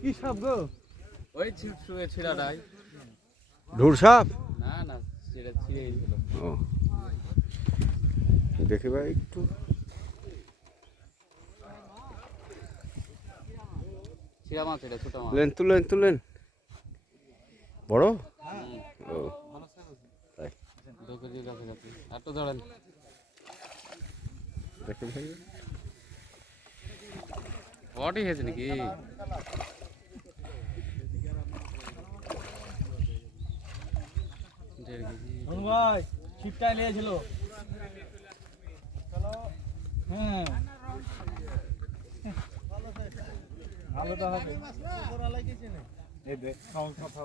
কি সব গো? ওই ছিপ ছিঁড়ে ছিঁড়াটাই ঢুর সাপ? না না সেটা ছিঁড়ে গেছিল। ও। দেখে ভাই একটু। ছিঁড়া মাছ এটা ছোট মাছ। তুলেন তুলেন তুলেন বড়? ও। তাই। দু কেজি কাছাকাছি আর তো ধরেন। দেখে ভাই। বডি হয়েছে নাকি? ভাই ছিপটাই নিয়েছিল। হ্যাঁ। ভালো তো হবে। এই দেখ কথা